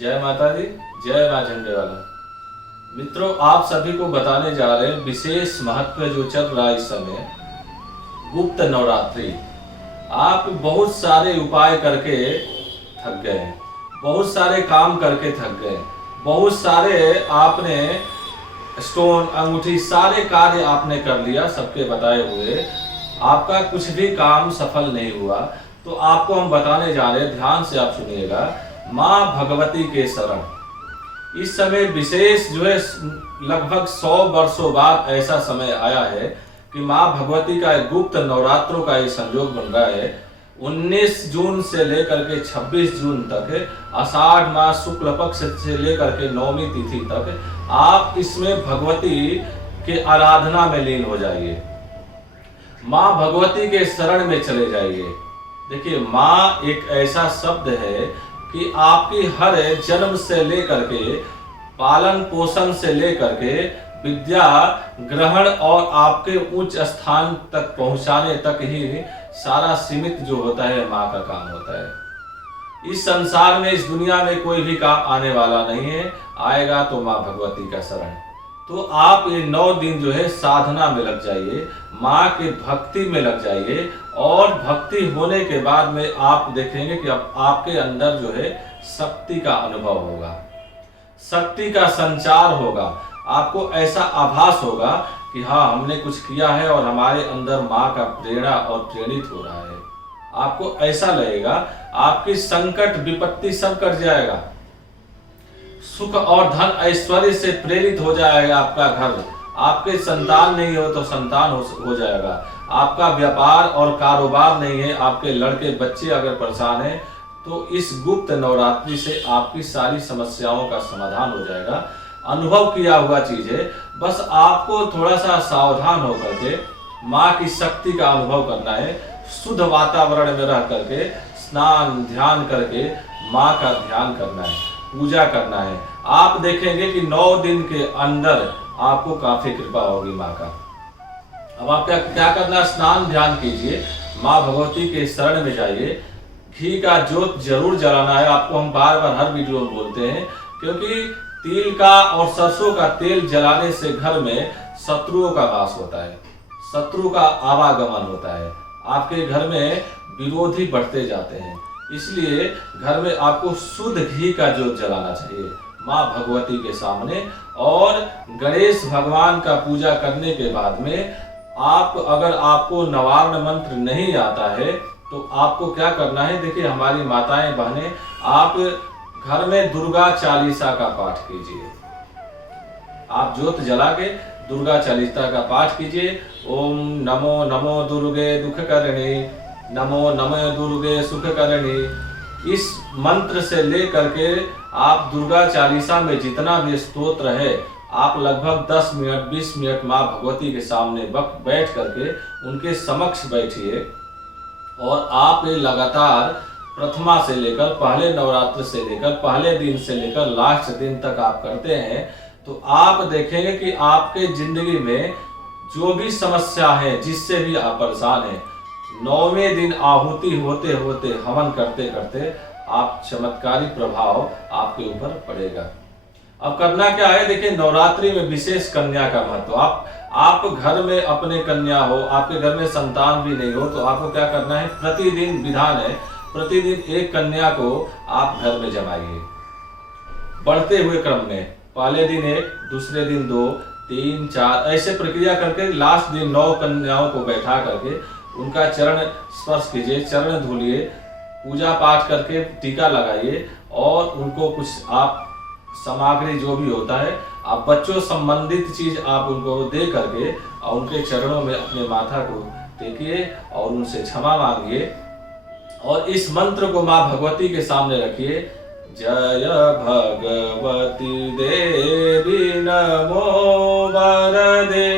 जय माता दी, जय माँ झंडे वाला। मित्रों, आप सभी को बताने जा रहे हैं विशेष महत्व जो चल रहा है इस समय, गुप्त नवरात्रि। आप बहुत सारे उपाय करके थक गए हैं, बहुत सारे काम करके थक गए, बहुत सारे आपने स्टोन अंगूठी सारे कार्य आपने कर लिया, सबके बताए हुए आपका कुछ भी काम सफल नहीं हुआ। तो आपको हम बताने जा रहे हैं, ध्यान से आप सुनिएगा। माँ भगवती के शरण। इस समय विशेष जो है लगभग 100 वर्षों बाद ऐसा समय आया है कि माँ भगवती का एक गुप्त नवरात्रों का एक संयोग बन रहा है। 19 जून से लेकर के 26 जून तक, आषाढ़ मास शुक्ल पक्ष से लेकर के 9वीं तिथि तक आप इसमें भगवती के आराधना में लीन हो जाइए, माँ भगवती के शरण में चले जाइए। देखिए, माँ एक ऐसा शब्द है कि आपकी हर जन्म से लेकर के पालन पोषण से लेकर के विद्या ग्रहण और आपके उच्च स्थान तक पहुंचाने तक ही सारा सीमित जो होता है माँ का काम होता है। इस संसार में, इस दुनिया में कोई भी काम आने वाला नहीं है, आएगा तो माँ भगवती का शरण। तो आप ये 9 दिन जो है साधना में लग जाइए, माँ के भक्ति में लग जाइए, और भक्ति होने के बाद में आप देखेंगे कि अब आपके अंदर जो है शक्ति का अनुभव होगा, शक्ति का संचार होगा। आपको ऐसा आभास होगा कि हाँ, हमने कुछ किया है और हमारे अंदर माँ का प्रेरणा और प्रेरित हो रहा है। आपको ऐसा लगेगा आपकी संकट विपत्ति सब कट जाएगा, सुख और धन ऐश्वर्य से प्रेरित हो जाएगा आपका घर। आपके संतान नहीं हो तो संतान हो जाएगा। आपका व्यापार और कारोबार नहीं है, आपके लड़के बच्चे अगर परेशान हैं, तो इस गुप्त नवरात्रि से आपकी सारी समस्याओं का समाधान हो जाएगा। अनुभव किया हुआ चीज है, बस आपको थोड़ा सा सावधान होकर के माँ की शक्ति का अनुभव करना है। शुद्ध वातावरण में रह करके स्नान ध्यान करके माँ का ध्यान करना है, पूजा करना है। आप देखेंगे कि 9 दिन के अंदर आपको काफी कृपा होगी माँ का। अब आप क्या करना है, स्नान ध्यान कीजिए, माँ भगवती के शरण में जाइए। घी का जोत जरूर जलाना है। आपको हम बार बार हर वीडियो में बोलते हैं, क्योंकि तिल का और सरसों का तेल जलाने से घर में शत्रुओं का वास होता है, शत्रु का आवागमन होता है, आपके घर में विरोधी बढ़ते जाते हैं। इसलिए घर में आपको शुद्ध घी का जोत जलाना चाहिए माँ भगवती के सामने। और गणेश भगवान का पूजा करने के बाद में आप, अगर आपको नवार्ण मंत्र नहीं आता है तो आपको क्या करना है, देखिए हमारी माताएं बहनें, आप घर में दुर्गा चालीसा का पाठ कीजिए। आप जोत जला के दुर्गा चालीसा का पाठ कीजिए। ओम नमो नमो दुर्गे दुख करणी, नमो नमो दुर्गे सुख करणी। इस मंत्र से लेकर के आप दुर्गा चालीसा में जितना भी स्तोत्र है, आप लगभग 10 मिनट 20 मिनट माँ भगवती के सामने बैठ करके उनके समक्ष बैठिए। और आप लगातार प्रथमा से लेकर, पहले नवरात्र से लेकर, पहले दिन से लेकर लास्ट दिन तक आप करते हैं, तो आप देखेंगे कि आपके जिंदगी में जो भी समस्या है, जिससे भी आप परेशान हैं, 9वें दिन आहुति होते होते, हवन करते करते आप चमत्कारी प्रभाव आपके ऊपर पड़ेगा। अब करना क्या है, देखिए नवरात्रि में विशेष कन्या का महत्व। आप घर में अपने कन्या हो, आपके घर में संतान भी नहीं हो, तो आपको क्या करना है, प्रतिदिन विधान है, प्रतिदिन एक कन्या को आप घर में जमाइए, बढ़ते हुए क्रम में। पहले दिन 1, दूसरे दिन 2, 3, 4 ऐसे प्रक्रिया करके लास्ट दिन 9 कन्याओं को बैठा करके उनका चरण स्पर्श कीजिए, चरण धुलिए, पूजा पाठ करके टीका लगाइए, और उनको कुछ आप सामग्री जो भी होता है, आप बच्चों संबंधित चीज आप उनको दे करके और उनके चरणों में अपने माथा को टेकिए और उनसे क्षमा मांगिए। और इस मंत्र को माँ भगवती के सामने रखिए। जय भगवती देवी नमो वरदे,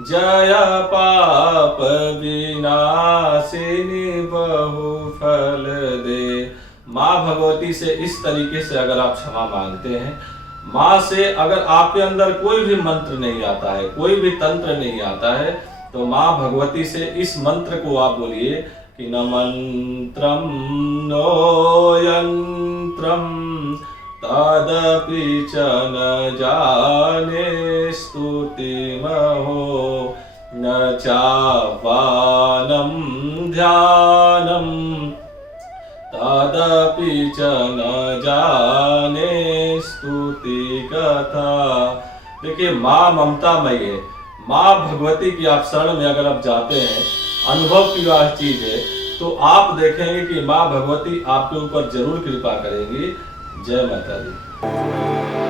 जय पाप विनाशिनी बहुफल दे। माँ भगवती से इस तरीके से अगर आप क्षमा मांगते हैं, माँ से अगर आपके अंदर कोई भी मंत्र नहीं आता है, कोई भी तंत्र नहीं आता है, तो माँ भगवती से इस मंत्र को आप बोलिए कि न मंत्रम नो यंत्रम तदपि च न जाने स्तुतिमहो न चाह्वानं ध्यानं तदपि च न जाने स्तुति कथा। देखिए, माँ ममतामयी है। माँ भगवती की आप शरण में अगर आप जाते हैं, अनुभव की वह चीज है, तो आप देखेंगे कि माँ भगवती आपके ऊपर जरूर कृपा करेंगी। जय माता दी।